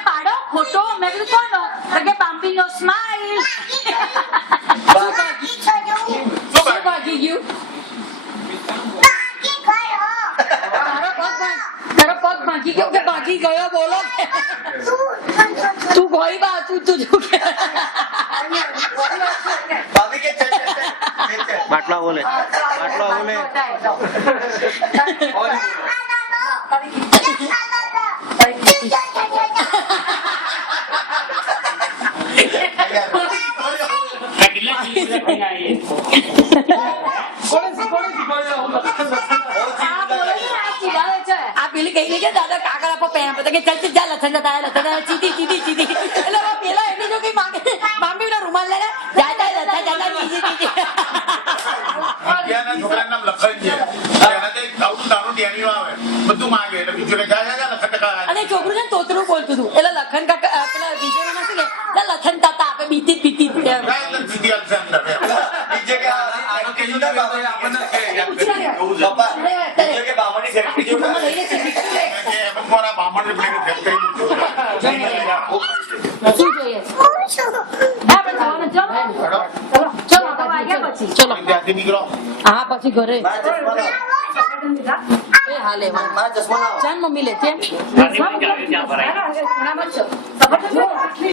પાડો ખોટો મેં કીધું કોનો કે બામ્બી નો સ્માઈલ ભાગી ગયું તારો પગ ભાગી ગયો કે ભાગી ગયો બોલો તું ગોઈ બા તું બાટલા બોલે પેલી કઈ કે દાદા કાકા આપો પેન આપો કે ચાલતી જા લથન જતા ચીધી ચીધી ચીધી એટલે પેલા એટલે જો કઈ બામ્બી નો રૂમાલ લઈને જા ચીધી ચીધી છોકરાનું નામ લખન છે બધું માંગે એટલે બીજું અને છોકરું છે તોતરું બોલતું હતું એટલે લખન કાકા પેલા બીજો નથી કે લખન તાતા આપે બીતી પીતી શું જોઈએ ચલો હા પછી ઘરે હાલે ચાલ મમ્મી લે